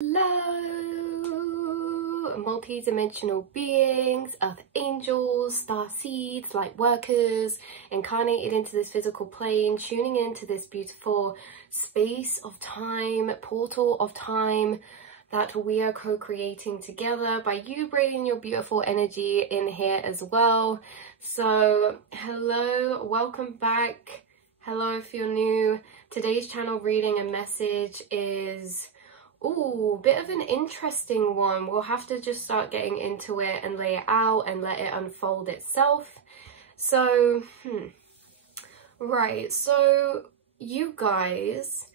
Hello, multi-dimensional beings, earth angels, star seeds, light workers, incarnated into this physical plane, tuning into this beautiful space of time, portal of time that we are co-creating together by you bringing your beautiful energy in here as well. So hello, welcome back. Hello if you're new. Today's channel reading and message is bit of an interesting one. We'll have to just start getting into it and lay it out and let it unfold itself. So, right, so you guys,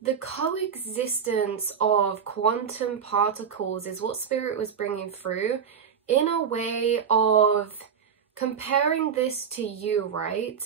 the coexistence of quantum particles is what Spirit was bringing through in a way of comparing this to you, right?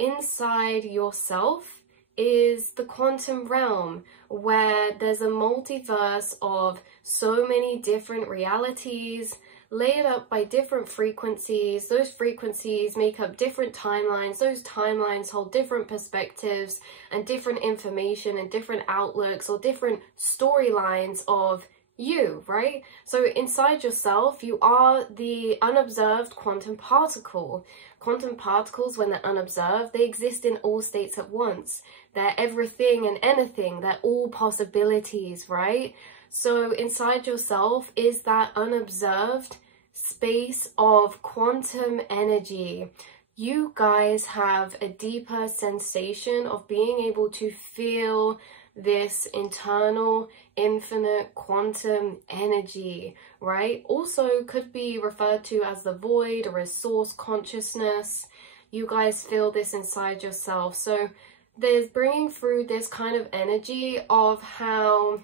Inside yourself is the quantum realm, where there's a multiverse of so many different realities laid up by different frequencies. Those frequencies make up different timelines. Those timelines hold different perspectives and different information and different outlooks or different storylines of you, right? So inside yourself, you are the unobserved quantum particle. Quantum particles, when they're unobserved, they exist in all states at once. They're everything and anything. They're all possibilities, right? So inside yourself is that unobserved space of quantum energy. You guys have a deeper sensation of being able to feel this internal infinite quantum energy, right? Also could be referred to as the void or as source consciousness. You guys feel this inside yourself. So there's bringing through this kind of energy of how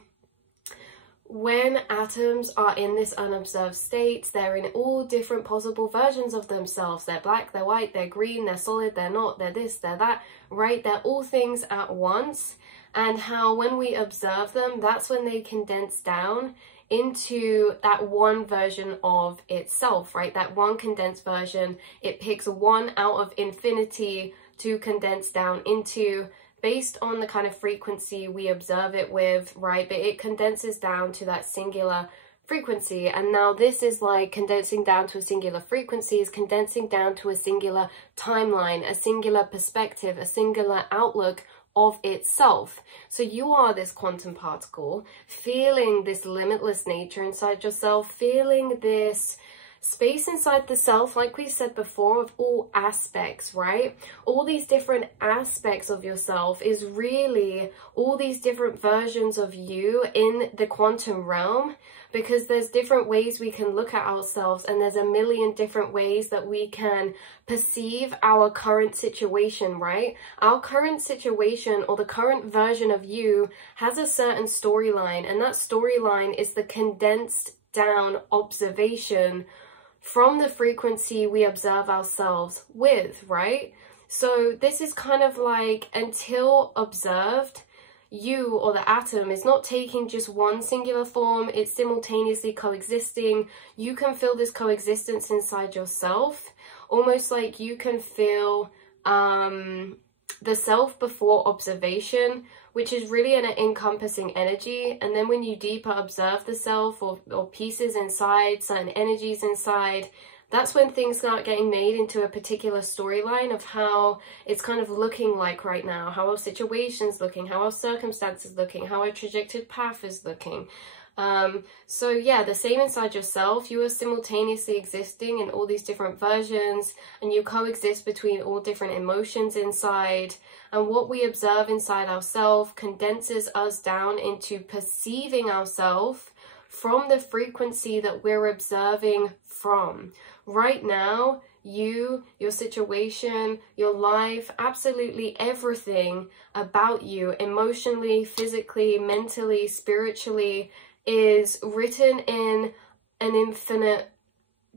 when atoms are in this unobserved state, they're in all different possible versions of themselves. They're black, they're white, they're green, they're solid, they're not, they're this, they're that, right? They're all things at once. And how when we observe them, that's when they condense down into that one version of itself, right? That one condensed version. It picks one out of infinity to condense down into, based on the kind of frequency we observe it with, right? But it condenses down to that singular frequency. And now this is like condensing down to a singular frequency is condensing down to a singular timeline, a singular perspective, a singular outlook of itself. So you are this quantum particle, feeling this limitless nature inside yourself, feeling this space inside the self, like we said before, of all aspects, right? All these different aspects of yourself is really all these different versions of you in the quantum realm, because there's different ways we can look at ourselves, and there's a million different ways that we can perceive our current situation, right? Our current situation or the current version of you has a certain storyline, and that storyline is the condensed down observation from the frequency we observe ourselves with, right? So this is kind of like, until observed, you or the atom is not taking just one singular form, it's simultaneously coexisting. You can feel this coexistence inside yourself, almost like you can feel the self before observation, which is really an encompassing energy. And then when you deeper observe the self or pieces inside, certain energies inside, that's when things start getting made into a particular storyline of how it's kind of looking like right now, how our situation's looking, how our circumstances looking, how our trajected path is looking. So yeah, the same inside yourself. You are simultaneously existing in all these different versions, and you coexist between all different emotions inside. And what we observe inside ourselves condenses us down into perceiving ourselves from the frequency that we're observing from. Right now, you, your situation, your life, absolutely everything about you, emotionally, physically, mentally, spiritually, is written in an infinite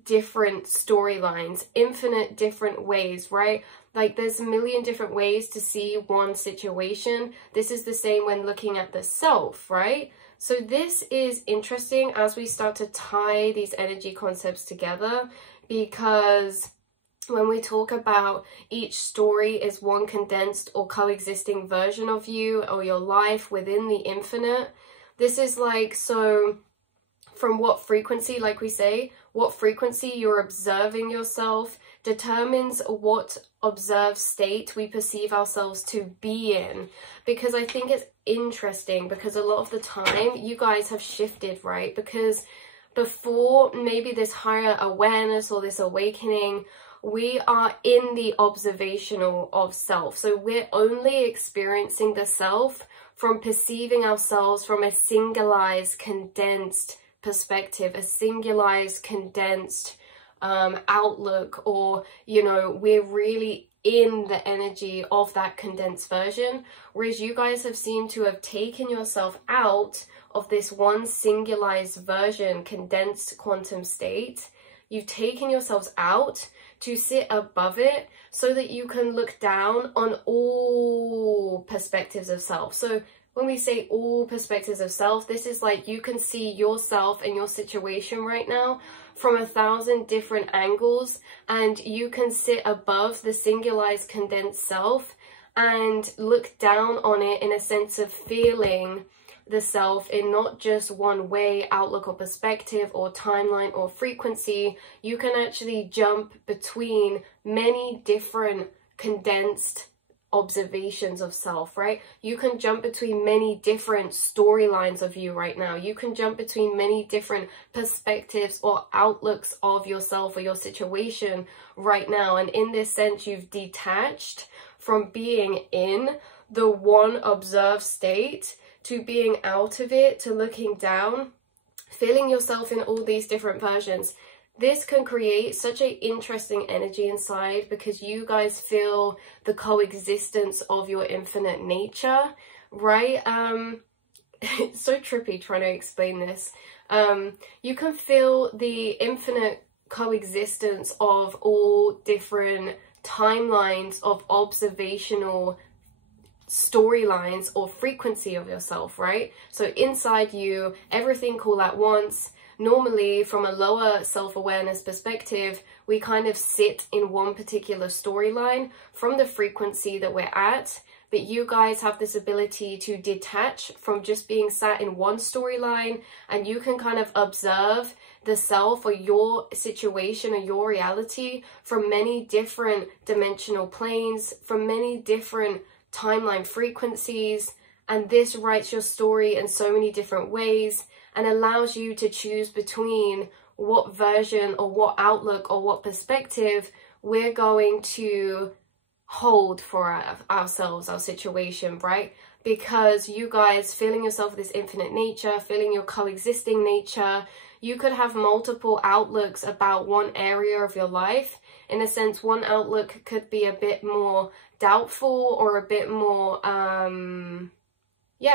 different storylines, infinite different ways, right? Like there's a million different ways to see one situation. This is the same when looking at the self, right? So this is interesting as we start to tie these energy concepts together, because when we talk about each story is one condensed or coexisting version of you or your life within the infinite, This is like, so from what frequency, like we say, what frequency you're observing yourself determines what observed state we perceive ourselves to be in. Because I think it's interesting, because a lot of the time you guys have shifted, right? Because before maybe this higher awareness or this awakening, we are in the observational of self. So we're only experiencing the self from perceiving ourselves from a singularized, condensed perspective, a singularized, condensed outlook, or, you know, we're really in the energy of that condensed version. Whereas you guys have seemed to have taken yourself out of this one singularized version, condensed quantum state. You've taken yourselves out to sit above it so that you can look down on all perspectives of self. So when we say all perspectives of self, this is like you can see yourself and your situation right now from 1,000 different angles, and you can sit above the singularized condensed self and look down on it in a sense of feeling the self in not just one way, outlook or perspective or timeline or frequency. You can actually jump between many different condensed observations of self, right? You can jump between many different storylines of you right now. You can jump between many different perspectives or outlooks of yourself or your situation right now. And in this sense, you've detached from being in the one observed state to being out of it, to looking down, feeling yourself in all these different versions. This can create such an interesting energy inside, because you guys feel the coexistence of your infinite nature, right? It's so trippy trying to explain this. You can feel the infinite coexistence of all different timelines of observational storylines or frequency of yourself, right? So inside you, everything all at once. Normally, from a lower self-awareness perspective, we kind of sit in one particular storyline from the frequency that we're at. But you guys have this ability to detach from just being sat in one storyline, and you can kind of observe the self or your situation or your reality from many different dimensional planes, from many different timeline frequencies. And this writes your story in so many different ways and allows you to choose between what version or what outlook or what perspective we're going to hold for ourselves, our situation, right? Because you guys feeling yourself this infinite nature, feeling your coexisting nature, you could have multiple outlooks about one area of your life. In a sense, one outlook could be a bit more doubtful or a bit more,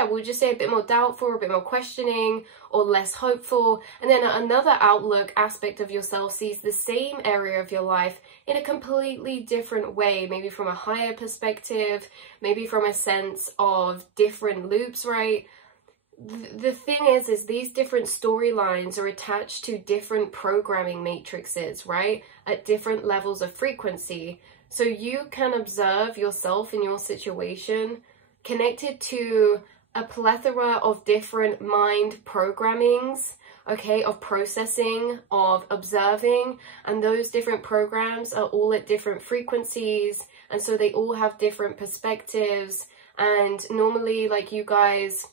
we'll just say a bit more doubtful, a bit more questioning, or less hopeful. And then another outlook aspect of yourself sees the same area of your life in a completely different way, maybe from a higher perspective, maybe from a sense of different loops, right? The thing is these different storylines are attached to different programming matrices, right? At different levels of frequency. So you can observe yourself in your situation connected to a plethora of different mind programmings, okay, of processing, of observing, and those different programs are all at different frequencies, and so they all have different perspectives. And normally, like, you guys,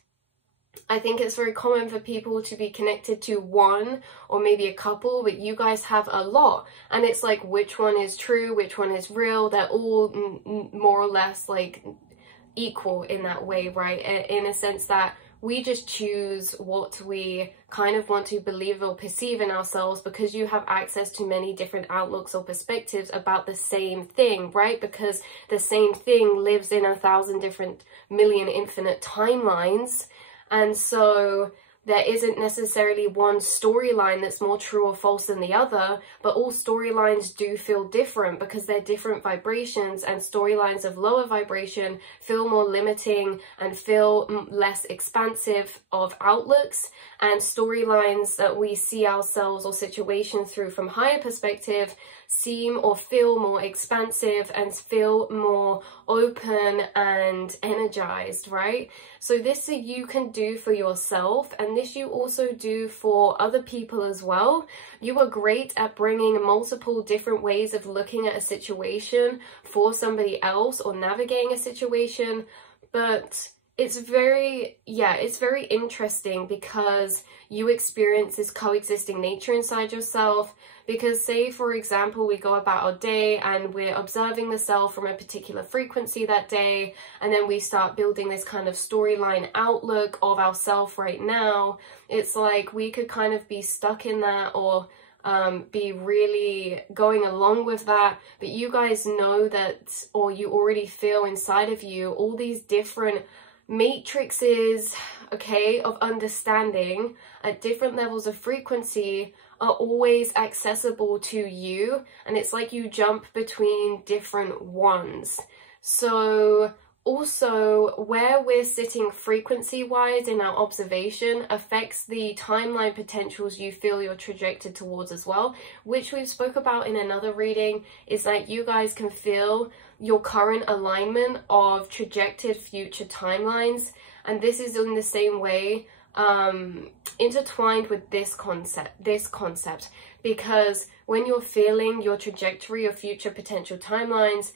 I think it's very common for people to be connected to one or maybe a couple, but you guys have a lot, and it's like, which one is true, which one is real? They're all more or less like equal in that way, right? In a sense that we just choose what we kind of want to believe or perceive in ourselves, because you have access to many different outlooks or perspectives about the same thing, right? Because the same thing lives in 1,000 different million infinite timelines. And so there isn't necessarily one storyline that's more true or false than the other, but all storylines do feel different because they're different vibrations, and storylines of lower vibration feel more limiting and feel less expansive of outlooks, and storylines that we see ourselves or situations through from higher perspective seem or feel more expansive and feel more open and energized, right? So this you can do for yourself, and this you also do for other people as well. You are great at bringing multiple different ways of looking at a situation for somebody else or navigating a situation, but it's very interesting because you experience this coexisting nature inside yourself. Because say, for example, we go about our day and we're observing the self from a particular frequency that day, and then we start building this kind of storyline outlook of ourself right now. It's like we could kind of be stuck in that, or be really going along with that, but you guys know that, or you already feel inside of you, all these different matrices, okay, of understanding at different levels of frequency are always accessible to you, and it's like you jump between different ones. So also, where we're sitting frequency-wise in our observation affects the timeline potentials you feel you're trajected towards as well, which we've spoke about in another reading. Is that you guys can feel your current alignment of trajected future timelines, and this is in the same way intertwined with this concept, because when you're feeling your trajectory of future potential timelines,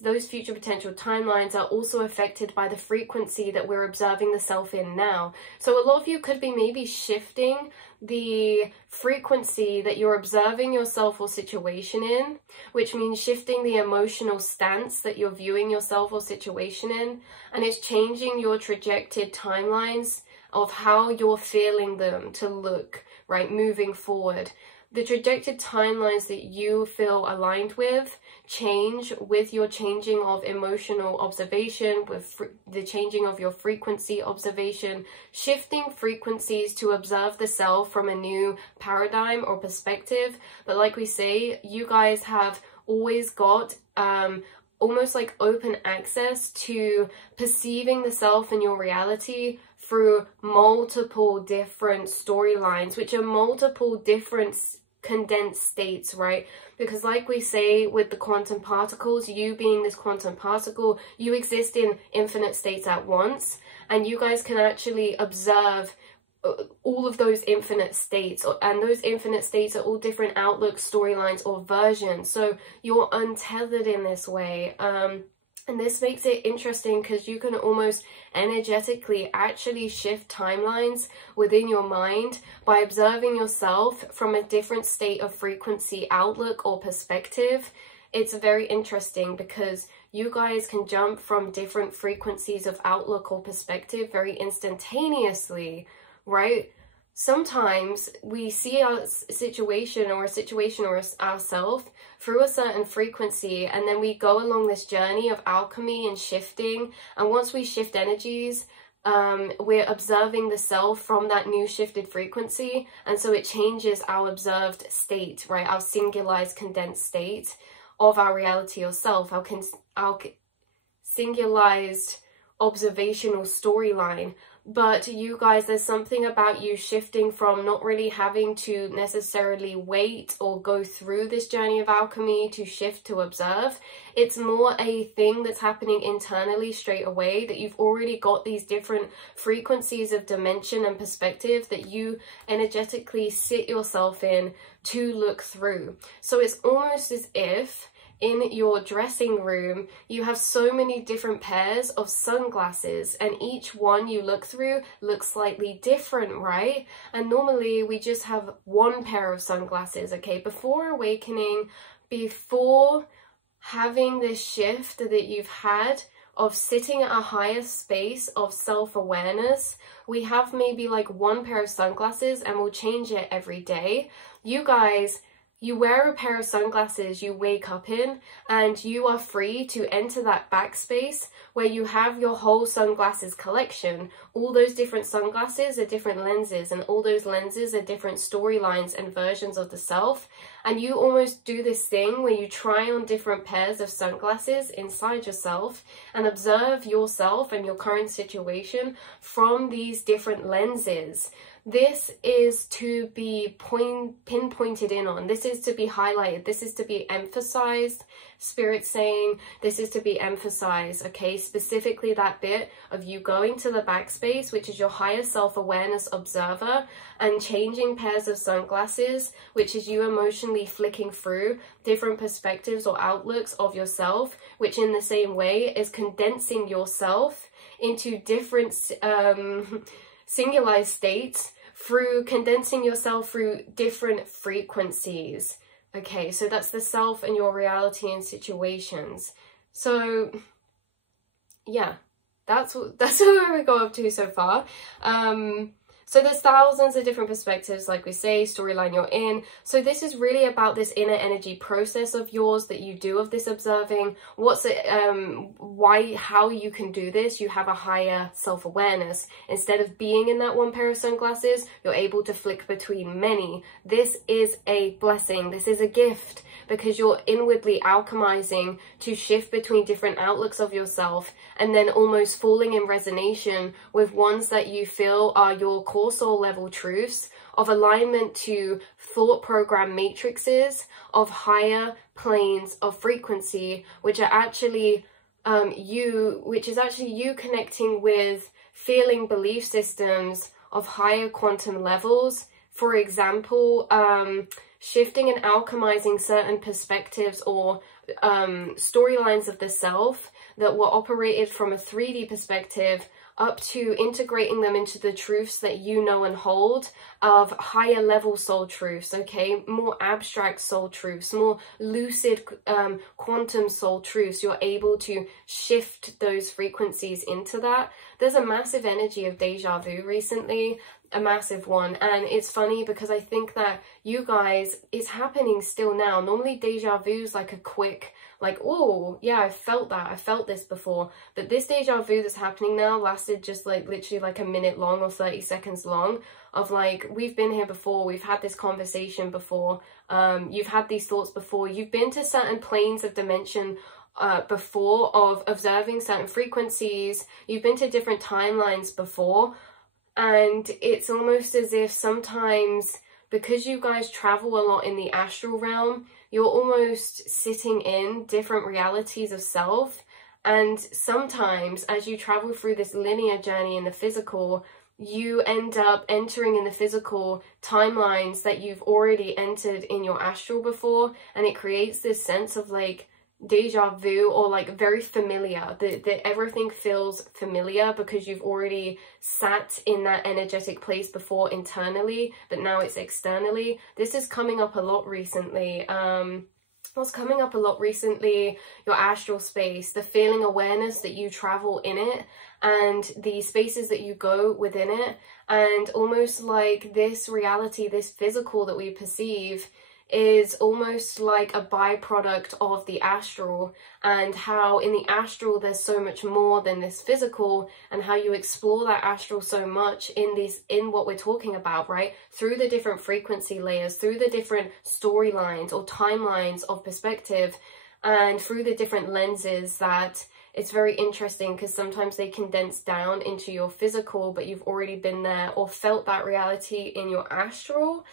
those future potential timelines are also affected by the frequency that we're observing the self in now. So a lot of you could be maybe shifting the frequency that you're observing yourself or situation in, which means shifting the emotional stance that you're viewing yourself or situation in, and it's changing your trajected timelines of how you're feeling them to look, right, moving forward. The trajected timelines that you feel aligned with change with your changing of emotional observation, with the changing of your frequency observation, shifting frequencies to observe the self from a new paradigm or perspective. But like we say, you guys have always got almost like open access to perceiving the self and your reality through multiple different storylines, which are multiple different condensed states, right? Because like we say with the quantum particles, you being this quantum particle, you exist in infinite states at once, and you guys can actually observe all of those infinite states, and those infinite states are all different outlooks, storylines, or versions. So you're untethered in this way. And this makes it interesting because you can almost energetically actually shift timelines within your mind by observing yourself from a different state of frequency, outlook, or perspective. It's very interesting because you guys can jump from different frequencies of outlook or perspective very instantaneously, right? Sometimes we see our situation or ourselves through a certain frequency, and then we go along this journey of alchemy and shifting, and once we shift energies, we're observing the self from that new shifted frequency, and so it changes our observed state, right? Our singularized condensed state of our reality or self, our singularized observational storyline. But you guys, there's something about you shifting from not really having to necessarily wait or go through this journey of alchemy to shift to observe. It's more a thing that's happening internally straight away, that you've already got these different frequencies of dimension and perspective that you energetically sit yourself in to look through. So it's almost as if in your dressing room, you have so many different pairs of sunglasses, and each one you look through looks slightly different, right? And normally we just have one pair of sunglasses, okay? Before awakening, before having this shift that you've had of sitting at a higher space of self-awareness, we have maybe like one pair of sunglasses, and we'll change it every day. You guys, you wear a pair of sunglasses you wake up in, and you are free to enter that backspace where you have your whole sunglasses collection. All those different sunglasses are different lenses, and all those lenses are different storylines and versions of the self. And you almost do this thing where you try on different pairs of sunglasses inside yourself and observe yourself and your current situation from these different lenses. this is to be pinpointed in on. This is to be highlighted. This is to be emphasized. Spirit's saying this is to be emphasized, okay? Specifically that bit of you going to the backspace, which is your higher self-awareness observer, and changing pairs of sunglasses, which is you emotionally flicking through different perspectives or outlooks of yourself, which in the same way is condensing yourself into different singularized states through condensing yourself through different frequencies. Okay, so that's the self and your reality and situations. So yeah, that's where we go up to so far. So there's thousands of different perspectives, like we say, storyline you're in. So this is really about this inner energy process of yours that you do of this observing. What's it, why, how you can do this. You have a higher self-awareness. Instead of being in that one pair of sunglasses, you're able to flick between many. This is a blessing. This is a gift, because you're inwardly alchemizing to shift between different outlooks of yourself, and then almost falling in resonation with ones that you feel are your core soul level truths, of alignment to thought program matrices of higher planes of frequency, which are actually you connecting with feeling belief systems of higher quantum levels. For example, shifting and alchemizing certain perspectives or storylines of the self that were operated from a 3D perspective, up to integrating them into the truths that you know and hold of higher level soul truths, okay? More abstract soul truths, more lucid quantum soul truths. You're able to shift those frequencies into that. There's a massive energy of deja vu recently, a massive one. And it's funny because I think that you guys, it's happening still now. Normally deja vu is like a quick, like, oh yeah, I felt that, I felt this before. But this deja vu that's happening now lasted just like literally like a minute long or 30 seconds long, of like, we've been here before, we've had this conversation before, you've had these thoughts before, you've been to certain planes of dimension before, of observing certain frequencies, you've been to different timelines before. And it's almost as if sometimes, because you guys travel a lot in the astral realm, you're almost sitting in different realities of self. And sometimes as you travel through this linear journey in the physical, you end up entering in the physical timelines that you've already entered in your astral before. And it creates this sense of like deja vu, or like very familiar, that everything feels familiar because you've already sat in that energetic place before internally, but now it's externally. This is coming up a lot recently. What's coming up a lot recently, your astral space, the feeling awareness that you travel in it, and the spaces that you go within it, and almost like this reality, this physical that we perceive, is almost like a byproduct of the astral, and how in the astral there's so much more than this physical, and how you explore that astral so much in what we're talking about, right? Through the different frequency layers, through the different storylines or timelines of perspective, and through the different lenses. That it's very interesting because sometimes they condense down into your physical, but you've already been there or felt that reality in your astral.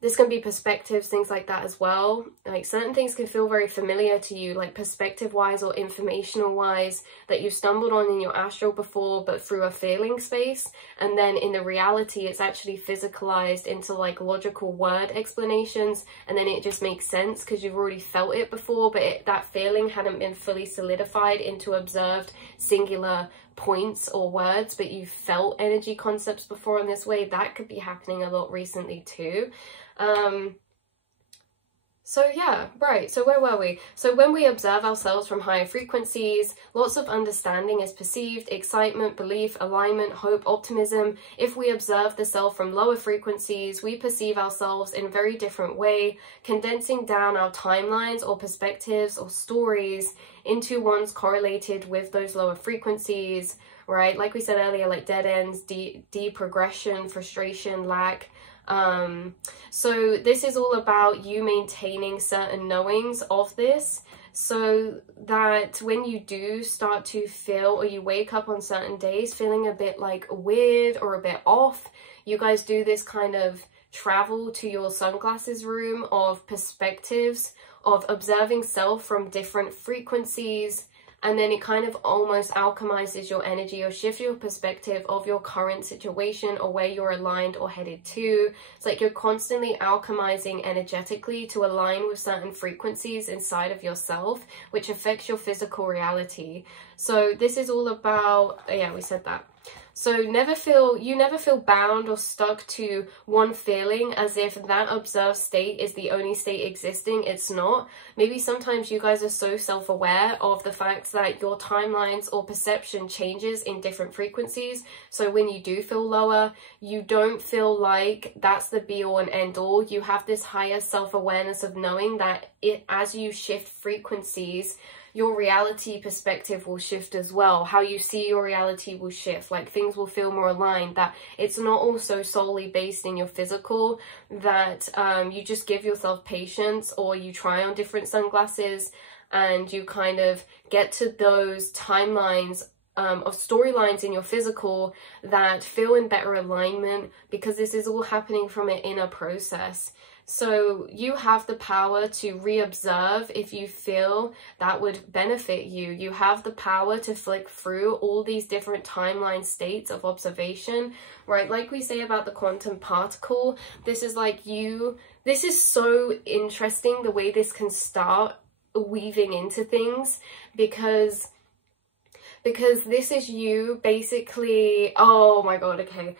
This can be perspectives, things like that as well. Like certain things can feel very familiar to you, like perspective-wise or informational-wise, that you stumbled on in your astral before, but through a feeling space. And then in the reality, it's actually physicalized into like logical word explanations. And then it just makes sense because you've already felt it before, but that feeling hadn't been fully solidified into observed singular points or words, but you felt energy concepts before in this way. That could be happening a lot recently too. So yeah, right, so where were we? So when we observe ourselves from higher frequencies, lots of understanding is perceived, excitement, belief, alignment, hope, optimism. If we observe the self from lower frequencies, we perceive ourselves in a very different way, condensing down our timelines or perspectives or stories into ones correlated with those lower frequencies, right? Like we said earlier, like dead ends, deprogression, frustration, lack. So this is all about you maintaining certain knowings of this, so that when you do start to feel, or you wake up on certain days feeling a bit like weird or a bit off, you guys do this kind of travel to your sunglasses room of perspectives, of observing self from different frequencies, and then it kind of almost alchemizes your energy or shifts your perspective of your current situation or where you're aligned or headed to. It's like you're constantly alchemizing energetically to align with certain frequencies inside of yourself, which affects your physical reality. So this is all about, yeah, we said that. So you never feel bound or stuck to one feeling as if that observed state is the only state existing. It's not. Maybe sometimes you guys are so self-aware of the fact that your timelines or perception changes in different frequencies. So when you do feel lower, you don't feel like that's the be all and end all. You have this higher self-awareness of knowing that as you shift frequencies, your reality perspective will shift as well. How you see your reality will shift. Like things will feel more aligned, that it's not also solely based in your physical, that you just give yourself patience, or you try on different sunglasses and you kind of get to those timelines of storylines in your physical that feel in better alignment, because this is all happening from an inner process. So you have the power to re-observe if you feel that would benefit you. You have the power to flick through all these different timeline states of observation, right? Like we say about the quantum particle, this is like this is so interesting the way this can start weaving into things, because this is you basically, oh my god, okay.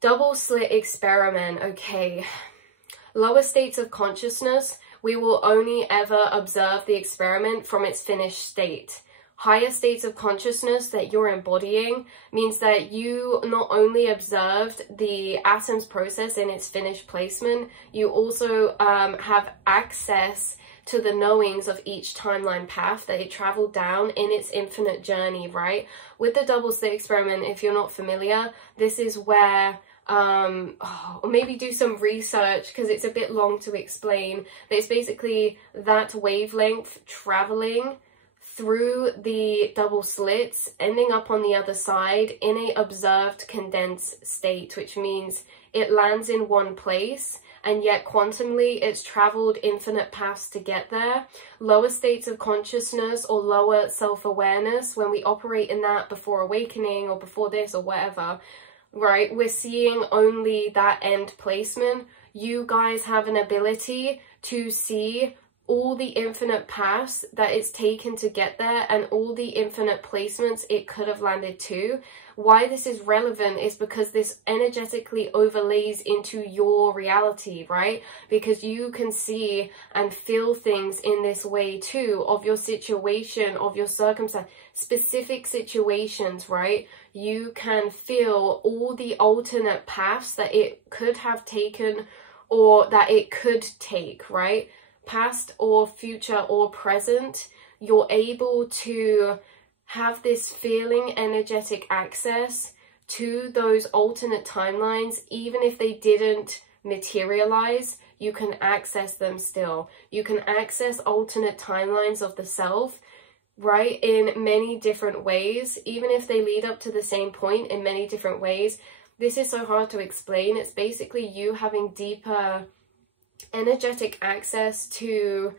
Double slit experiment, okay. Lower states of consciousness, we will only ever observe the experiment from its finished state. Higher states of consciousness that you're embodying means that you not only observed the atom's process in its finished placement, you also have access to the knowings of each timeline path that it traveled down in its infinite journey, right? With the double slit experiment, if you're not familiar, this is where or maybe do some research because it's a bit long to explain, but it's basically that wavelength traveling through the double slits, ending up on the other side in a observed condensed state, which means it lands in one place, and yet quantumly it's traveled infinite paths to get there. Lower states of consciousness or lower self-awareness, when we operate in that before awakening or before this or whatever, right, we're seeing only that end placement. You guys have an ability to see all the infinite paths that it's taken to get there and all the infinite placements it could have landed to. Why this is relevant is because this energetically overlays into your reality, right? Because you can see and feel things in this way too, of your situation, of your circumstance, specific situations, right? You can feel all the alternate paths that it could have taken or that it could take, right? Past or future or present, you're able to have this feeling energetic access to those alternate timelines. Even if they didn't materialize, you can access them still. You can access alternate timelines of the self, right, in many different ways, even if they lead up to the same point in many different ways. This is so hard to explain. It's basically you having deeper energetic access to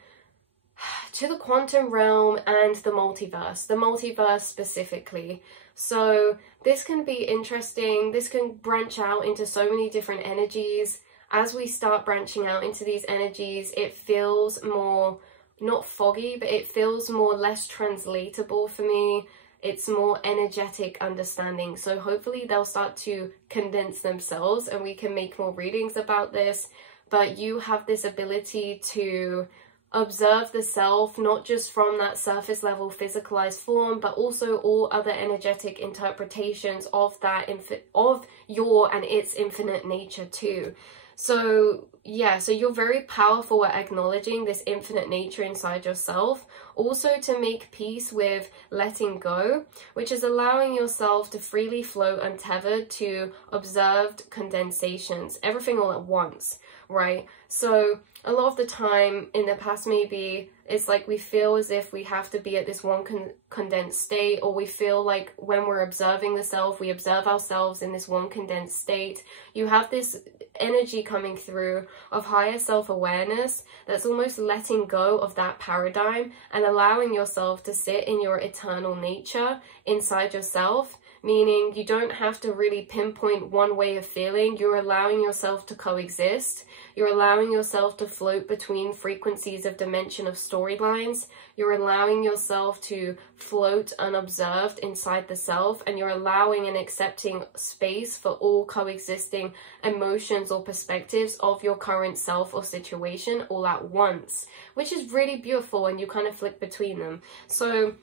the quantum realm and the multiverse specifically. So this can be interesting. This can branch out into so many different energies. As we start branching out into these energies, it feels more, not foggy, but it feels more less translatable for me. It's more energetic understanding. So hopefully they'll start to condense themselves and we can make more readings about this. But you have this ability to observe the self, not just from that surface level physicalized form, but also all other energetic interpretations of that, of your and its infinite nature too. So yeah, so you're very powerful at acknowledging this infinite nature inside yourself. Also to make peace with letting go, which is allowing yourself to freely flow untethered to observed condensations, everything all at once, right? So a lot of the time in the past, maybe It's like we feel as if we have to be at this one condensed state, or we feel like when we're observing the self, we observe ourselves in this one condensed state. You have this energy coming through of higher self-awareness that's almost letting go of that paradigm and allowing yourself to sit in your eternal nature inside yourself. Meaning you don't have to really pinpoint one way of feeling. You're allowing yourself to coexist. You're allowing yourself to float between frequencies of dimension of storylines. You're allowing yourself to float unobserved inside the self, and you're allowing and accepting space for all coexisting emotions or perspectives of your current self or situation all at once, which is really beautiful, and you kind of flick between them. So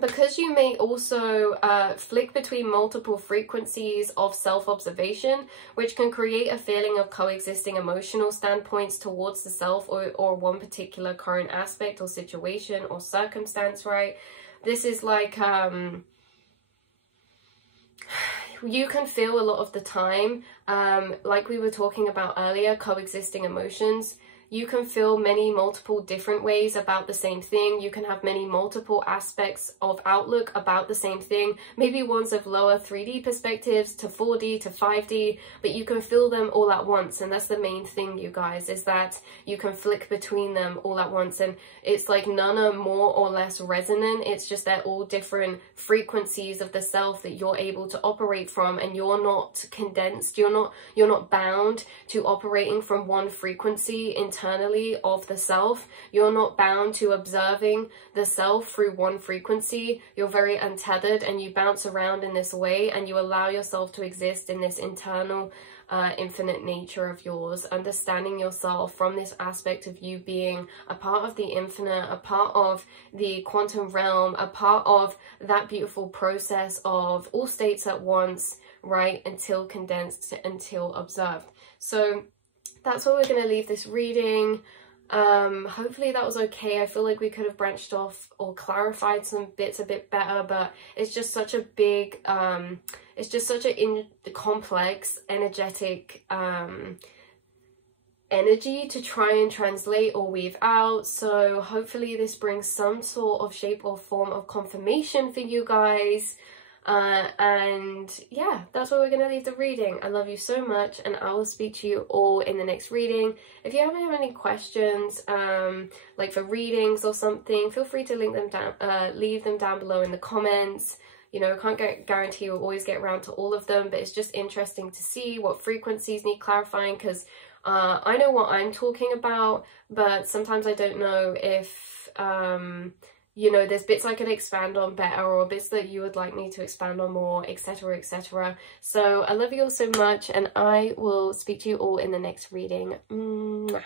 because you may also flick between multiple frequencies of self-observation, which can create a feeling of coexisting emotional standpoints towards the self, or one particular current aspect or situation or circumstance, right? This is like, you can feel a lot of the time, like we were talking about earlier, coexisting emotions. You can feel many multiple different ways about the same thing. You can have many multiple aspects of outlook about the same thing. Maybe ones of lower 3D perspectives to 4D to 5D, but you can feel them all at once. And that's the main thing, you guys, is that you can flick between them all at once. And it's like none are more or less resonant. It's just they're all different frequencies of the self that you're able to operate from, and you're not condensed. You're not bound to operating from one frequency internally of the self. You're not bound to observing the self through one frequency. You're very untethered, and you bounce around in this way, and you allow yourself to exist in this internal infinite nature of yours, understanding yourself from this aspect of you being a part of the infinite, a part of the quantum realm, a part of that beautiful process of all states at once, right, until condensed, until observed. So that's where we're going to leave this reading. Hopefully that was okay. I feel like we could have branched off or clarified some bits a bit better, but it's just such a big, it's just such a complex, energetic energy to try and translate or weave out. So hopefully this brings some sort of shape or form of confirmation for you guys. And yeah, that's where we're going to leave the reading. I love you so much, and I will speak to you all in the next reading. If you have any questions, like for readings or something, feel free to leave them down below in the comments. You know, I can't guarantee you'll always get around to all of them, but it's just interesting to see what frequencies need clarifying, because I know what I'm talking about, but sometimes I don't know if you know, there's bits I could expand on better, or bits that you would like me to expand on more, etc, etc. So I love you all so much, and I will speak to you all in the next reading. Mwah.